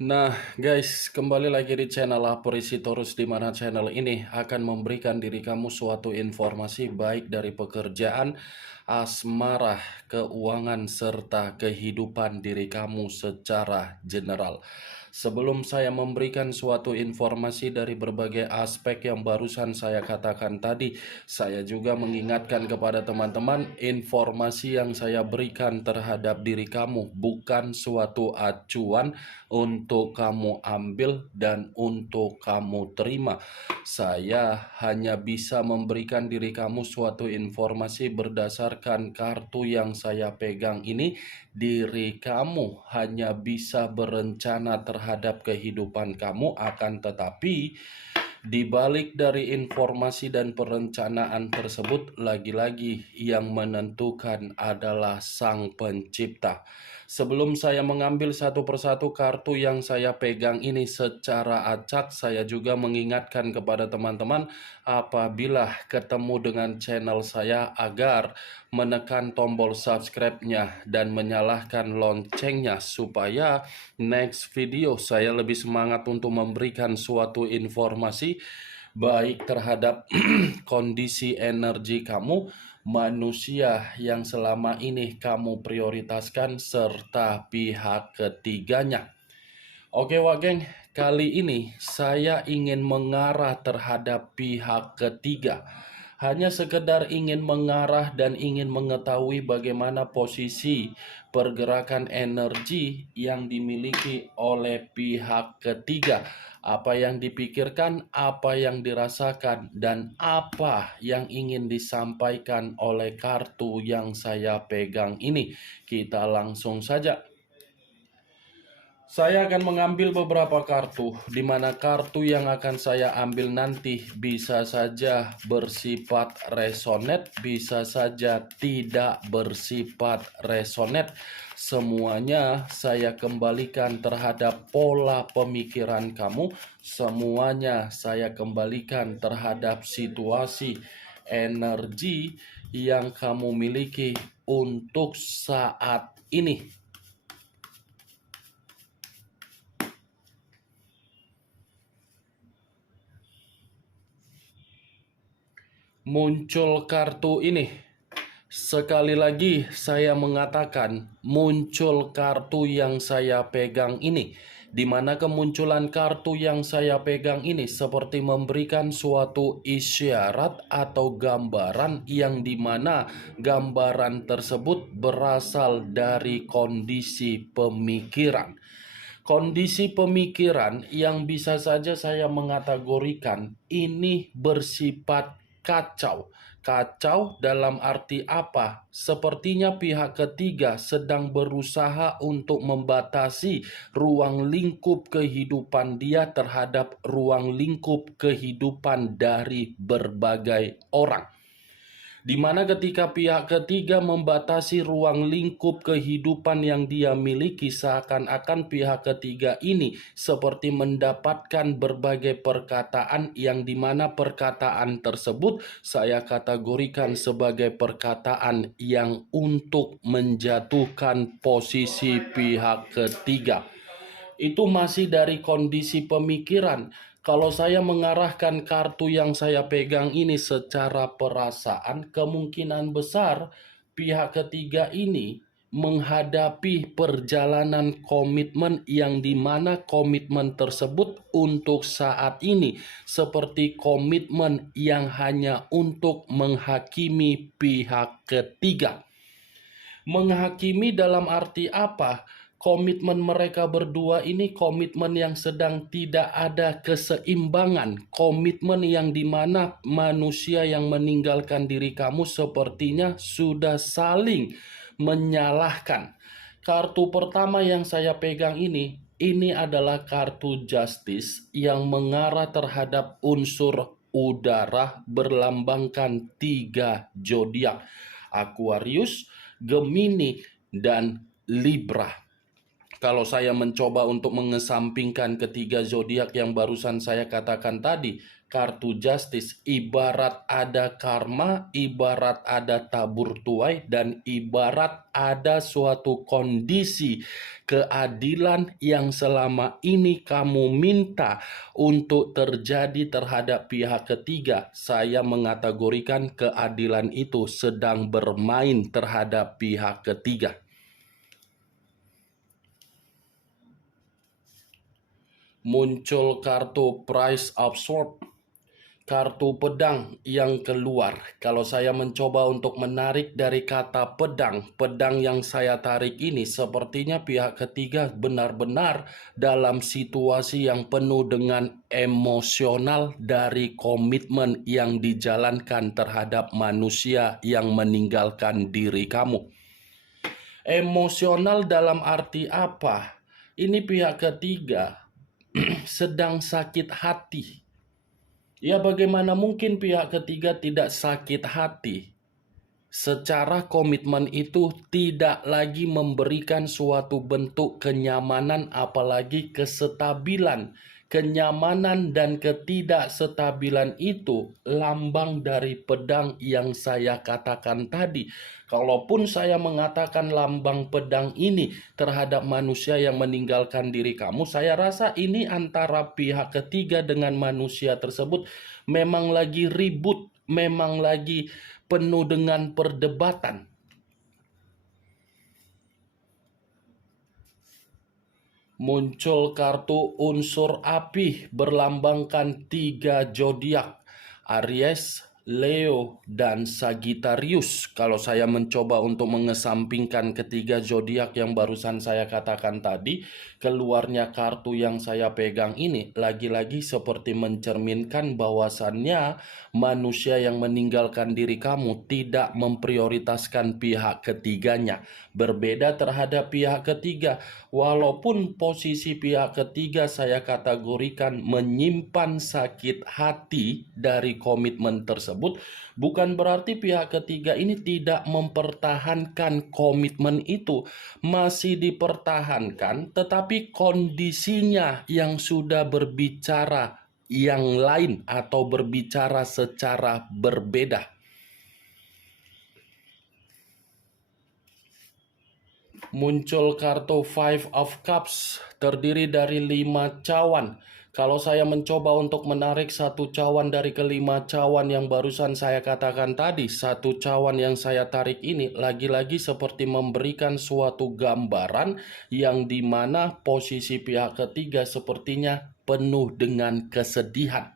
Nah, guys, kembali lagi di channel Apresitorus, di mana channel ini akan memberikan diri kamu suatu informasi baik dari pekerjaan, asmara, keuangan, serta kehidupan diri kamu secara general. Sebelum saya memberikan suatu informasi dari berbagai aspek yang barusan saya katakan tadi, saya juga mengingatkan kepada teman-teman, informasi yang saya berikan terhadap diri kamu bukan suatu acuan untuk kamu ambil dan untuk kamu terima. Saya hanya bisa memberikan diri kamu suatu informasi berdasarkan kartu yang saya pegang ini. Diri kamu hanya bisa berencana terhadap kehidupan kamu, akan tetapi di balik dari informasi dan perencanaan tersebut, lagi-lagi yang menentukan adalah Sang Pencipta. Sebelum saya mengambil satu persatu kartu yang saya pegang ini secara acak, saya juga mengingatkan kepada teman-teman apabila ketemu dengan channel saya agar menekan tombol subscribe-nya dan menyalakan loncengnya supaya next video saya lebih semangat untuk memberikan suatu informasi baik terhadap kondisi energi kamu, manusia yang selama ini kamu prioritaskan, serta pihak ketiganya. Oke Wak Geng, kali ini saya ingin mengarah terhadap pihak ketiga. Hanya sekedar ingin mengarah dan ingin mengetahui bagaimana posisi pergerakan energi yang dimiliki oleh pihak ketiga. Apa yang dipikirkan, apa yang dirasakan, dan apa yang ingin disampaikan oleh kartu yang saya pegang ini. Kita langsung saja. Saya akan mengambil beberapa kartu, di mana kartu yang akan saya ambil nanti bisa saja bersifat resonate, bisa saja tidak bersifat resonate. Semuanya saya kembalikan terhadap pola pemikiran kamu, semuanya saya kembalikan terhadap situasi energi yang kamu miliki untuk saat ini. Muncul kartu ini. Sekali lagi saya mengatakan muncul kartu yang saya pegang ini, di mana kemunculan kartu yang saya pegang ini seperti memberikan suatu isyarat atau gambaran yang dimana gambaran tersebut berasal dari kondisi pemikiran. Kondisi pemikiran yang bisa saja saya mengategorikan ini bersifat kacau. Kacau dalam arti apa? Sepertinya pihak ketiga sedang berusaha untuk membatasi ruang lingkup kehidupan dia terhadap ruang lingkup kehidupan dari berbagai orang. Di mana ketika pihak ketiga membatasi ruang lingkup kehidupan yang dia miliki, seakan-akan pihak ketiga ini seperti mendapatkan berbagai perkataan yang dimana perkataan tersebut saya kategorikan sebagai perkataan yang untuk menjatuhkan posisi pihak ketiga. Itu masih dari kondisi pemikiran. Kalau saya mengarahkan kartu yang saya pegang ini secara perasaan, kemungkinan besar pihak ketiga ini menghadapi perjalanan komitmen yang dimana komitmen tersebut untuk saat ini seperti komitmen yang hanya untuk menghakimi pihak ketiga. Menghakimi dalam arti apa? Komitmen mereka berdua ini komitmen yang sedang tidak ada keseimbangan. Komitmen yang dimana manusia yang meninggalkan diri kamu sepertinya sudah saling menyalahkan. Kartu pertama yang saya pegang ini adalah kartu justice yang mengarah terhadap unsur udara berlambangkan 3 zodiak. Aquarius, Gemini, dan Libra. Kalau saya mencoba untuk mengesampingkan ketiga zodiak yang barusan saya katakan tadi, kartu justice, ibarat ada karma, ibarat ada tabur tuai, dan ibarat ada suatu kondisi keadilan yang selama ini kamu minta untuk terjadi terhadap pihak ketiga. Saya mengategorikan keadilan itu sedang bermain terhadap pihak ketiga. Muncul kartu Price of Sword, kartu pedang yang keluar. Kalau saya mencoba untuk menarik dari kata pedang, pedang yang saya tarik ini sepertinya pihak ketiga benar-benar dalam situasi yang penuh dengan emosional dari komitmen yang dijalankan terhadap manusia yang meninggalkan diri kamu. Emosional dalam arti apa? Ini pihak ketiga sedang sakit hati. Ya, bagaimana mungkin pihak ketiga tidak sakit hati? Secara komitmen itu tidak lagi memberikan suatu bentuk kenyamanan, apalagi kesestabilan. Kenyamanan dan ketidakstabilan itu lambang dari pedang yang saya katakan tadi. Kalaupun saya mengatakan lambang pedang ini terhadap manusia yang meninggalkan diri kamu, saya rasa ini antara pihak ketiga dengan manusia tersebut memang lagi ribut, memang lagi penuh dengan perdebatan. Muncul kartu unsur api berlambangkan 3 zodiak, Aries, Leo, dan Sagittarius. Kalau saya mencoba untuk mengesampingkan ketiga zodiak yang barusan saya katakan tadi, keluarnya kartu yang saya pegang ini lagi-lagi seperti mencerminkan bahwasannya manusia yang meninggalkan diri kamu tidak memprioritaskan pihak ketiganya. Berbeda terhadap pihak ketiga, walaupun posisi pihak ketiga saya kategorikan menyimpan sakit hati dari komitmen tersebut, bukan berarti pihak ketiga ini tidak mempertahankan komitmen itu. Masih dipertahankan, tetapi kondisinya yang sudah berbicara yang lain atau berbicara secara berbeda. Muncul kartu Five of Cups, terdiri dari 5 cawan. Kalau saya mencoba untuk menarik satu cawan dari kelima cawan yang barusan saya katakan tadi, satu cawan yang saya tarik ini lagi-lagi seperti memberikan suatu gambaran yang dimana posisi pihak ketiga sepertinya penuh dengan kesedihan.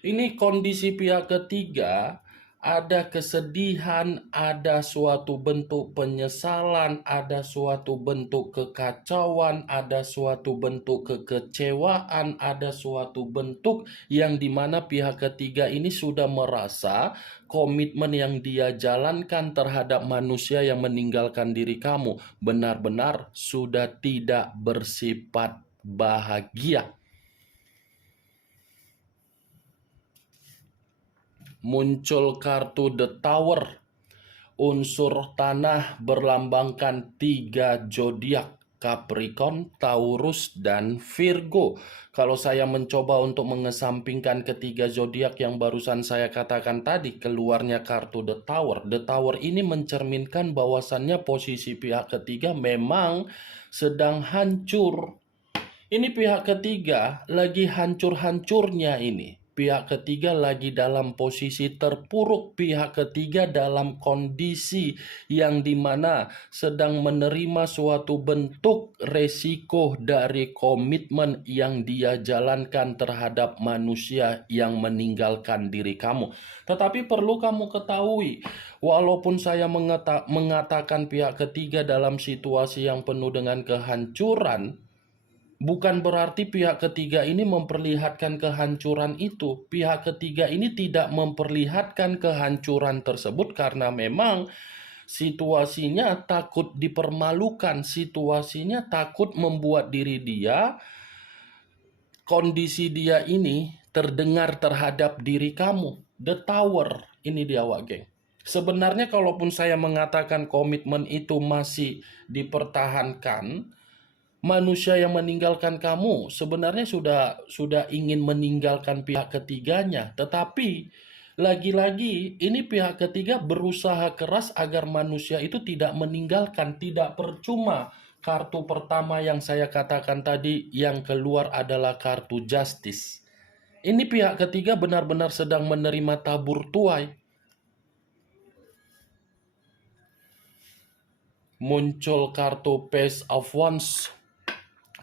Ini kondisi pihak ketiga, ada kesedihan, ada suatu bentuk penyesalan, ada suatu bentuk kekacauan, ada suatu bentuk kekecewaan, ada suatu bentuk yang dimana pihak ketiga ini sudah merasa komitmen yang dia jalankan terhadap manusia yang meninggalkan diri kamu benar-benar sudah tidak bersifat bahagia. Muncul kartu The Tower, unsur tanah berlambangkan 3 zodiak, Capricorn, Taurus, dan Virgo. Kalau saya mencoba untuk mengesampingkan ketiga zodiak yang barusan saya katakan tadi, keluarnya kartu The Tower. The Tower ini mencerminkan bahwasannya posisi pihak ketiga memang sedang hancur. Ini pihak ketiga lagi hancur-hancurnya ini. Pihak ketiga lagi dalam posisi terpuruk. Pihak ketiga dalam kondisi yang dimana sedang menerima suatu bentuk resiko dari komitmen yang dia jalankan terhadap manusia yang meninggalkan diri kamu. Tetapi perlu kamu ketahui, walaupun saya mengatakan pihak ketiga dalam situasi yang penuh dengan kehancuran, bukan berarti pihak ketiga ini memperlihatkan kehancuran itu. Pihak ketiga ini tidak memperlihatkan kehancuran tersebut karena memang situasinya takut dipermalukan, situasinya takut membuat diri dia, kondisi dia ini terdengar terhadap diri kamu. The Tower, ini dia geng. Sebenarnya kalaupun saya mengatakan komitmen itu masih dipertahankan, Manusia yang meninggalkan kamu sebenarnya sudah ingin meninggalkan pihak ketiganya, tetapi lagi-lagi ini pihak ketiga berusaha keras agar manusia itu tidak meninggalkan, tidak percuma. Kartu pertama yang saya katakan tadi yang keluar adalah kartu justice. Ini pihak ketiga benar-benar sedang menerima tabur tuai. Muncul kartu Page of Wands,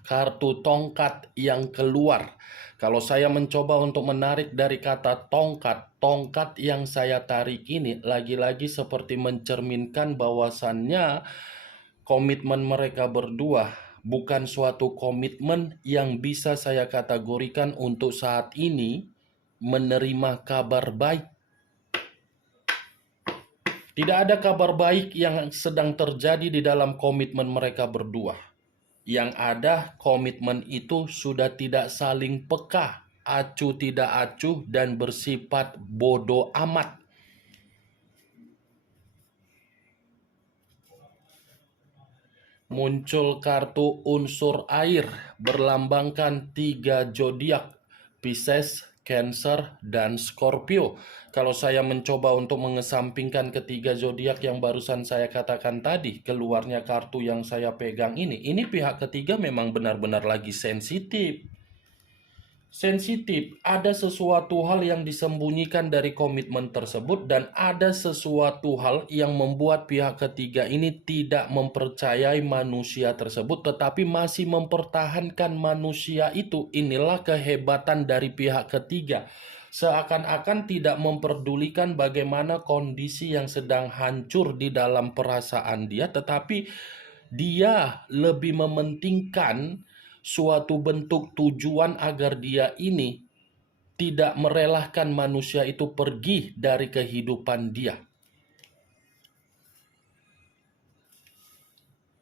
kartu tongkat yang keluar. Kalau saya mencoba untuk menarik dari kata tongkat, tongkat yang saya tarik ini lagi-lagi seperti mencerminkan bahwasannya komitmen mereka berdua bukan suatu komitmen yang bisa saya kategorikan untuk saat ini menerima kabar baik. Tidak ada kabar baik yang sedang terjadi di dalam komitmen mereka berdua. Yang ada komitmen itu sudah tidak saling peka, acuh tidak acuh, dan bersifat bodoh amat. Muncul kartu unsur air berlambangkan 3 zodiak, Pisces, Cancer, dan Scorpio. Kalau saya mencoba untuk mengesampingkan ketiga zodiak yang barusan saya katakan tadi, keluarnya kartu yang saya pegang ini pihak ketiga memang benar-benar lagi sensitif. Sensitif, ada sesuatu hal yang disembunyikan dari komitmen tersebut dan ada sesuatu hal yang membuat pihak ketiga ini tidak mempercayai manusia tersebut tetapi masih mempertahankan manusia itu. Inilah kehebatan dari pihak ketiga. Seakan-akan tidak memperdulikan bagaimana kondisi yang sedang hancur di dalam perasaan dia, tetapi dia lebih mementingkan suatu bentuk tujuan agar dia ini tidak merelahkan manusia itu pergi dari kehidupan dia.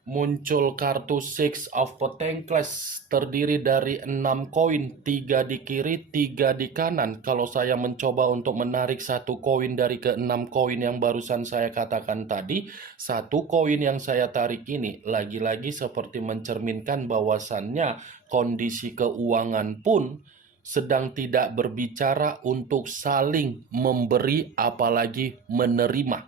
Muncul kartu Six of Pentacles terdiri dari 6 koin, 3 di kiri, 3 di kanan. Kalau saya mencoba untuk menarik satu koin dari ke-6 koin yang barusan saya katakan tadi, satu koin yang saya tarik ini lagi-lagi seperti mencerminkan bahwasannya kondisi keuangan pun sedang tidak berbicara untuk saling memberi apalagi menerima.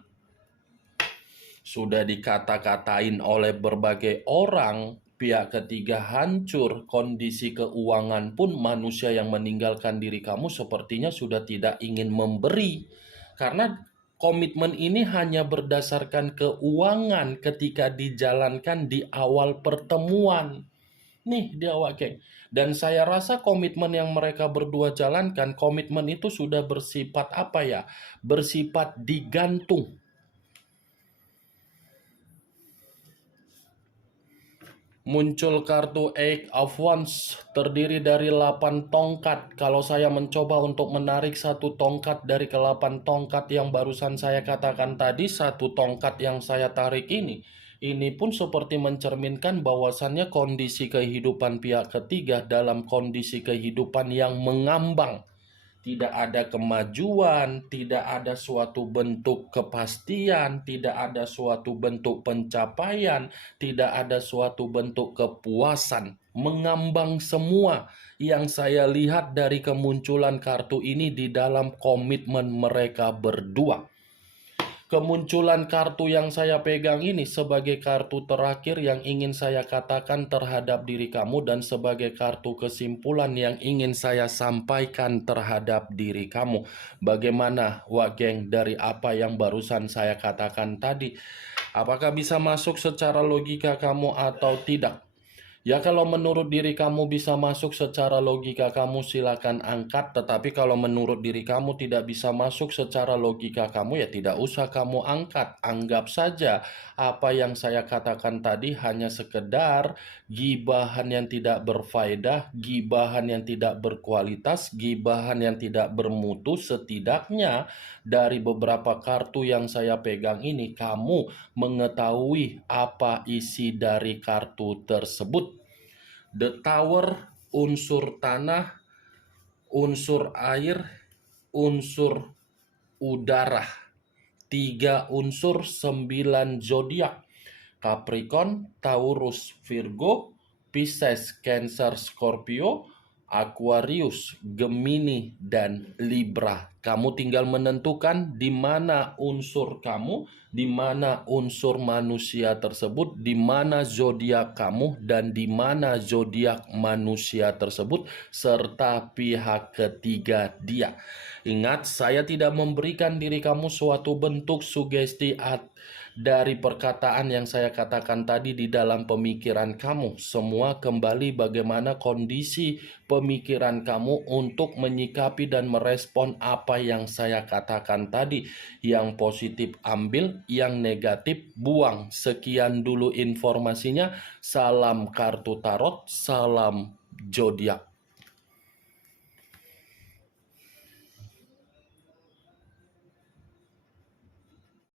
Sudah dikata-katain oleh berbagai orang, pihak ketiga hancur, kondisi keuangan pun manusia yang meninggalkan diri kamu sepertinya sudah tidak ingin memberi. Karena komitmen ini hanya berdasarkan keuangan ketika dijalankan di awal pertemuan. Nih di awal, geng. Dan saya rasa komitmen yang mereka berdua jalankan, komitmen itu sudah bersifat apa ya? Bersifat digantung. Muncul kartu Eight of Wands terdiri dari 8 tongkat. Kalau saya mencoba untuk menarik satu tongkat dari ke-8 tongkat yang barusan saya katakan tadi, satu tongkat yang saya tarik ini pun seperti mencerminkan bahwasannya kondisi kehidupan pihak ketiga dalam kondisi kehidupan yang mengambang. Tidak ada kemajuan, tidak ada suatu bentuk kepastian, tidak ada suatu bentuk pencapaian, tidak ada suatu bentuk kepuasan. Mengambang semua yang saya lihat dari kemunculan kartu ini di dalam komitmen mereka berdua. Kemunculan kartu yang saya pegang ini sebagai kartu terakhir yang ingin saya katakan terhadap diri kamu dan sebagai kartu kesimpulan yang ingin saya sampaikan terhadap diri kamu. Bagaimana, Wageng, dari apa yang barusan saya katakan tadi? Apakah bisa masuk secara logika kamu atau tidak? Ya, kalau menurut diri kamu bisa masuk secara logika kamu silakan angkat, tetapi kalau menurut diri kamu tidak bisa masuk secara logika kamu ya tidak usah kamu angkat. Anggap saja apa yang saya katakan tadi hanya sekedar gibahan yang tidak berfaedah, gibahan yang tidak berkualitas, gibahan yang tidak bermutu. Setidaknya dari beberapa kartu yang saya pegang ini kamu mengetahui apa isi dari kartu tersebut. The Tower, unsur tanah, unsur air, unsur udara. 3 unsur 9 zodiak. Capricorn, Taurus, Virgo, Pisces, Cancer, Scorpio, Aquarius, Gemini, dan Libra. Kamu tinggal menentukan di mana unsur kamu, di mana unsur manusia tersebut, di mana zodiak kamu, dan di mana zodiak manusia tersebut, serta pihak ketiga dia. Ingat, saya tidak memberikan diri kamu suatu bentuk sugesti dari perkataan yang saya katakan tadi di dalam pemikiran kamu. Semua kembali bagaimana kondisi pemikiran kamu untuk menyikapi dan merespon apa yang saya katakan tadi. Yang positif ambil, yang negatif buang. Sekian dulu informasinya. Salam kartu tarot, salam zodiak.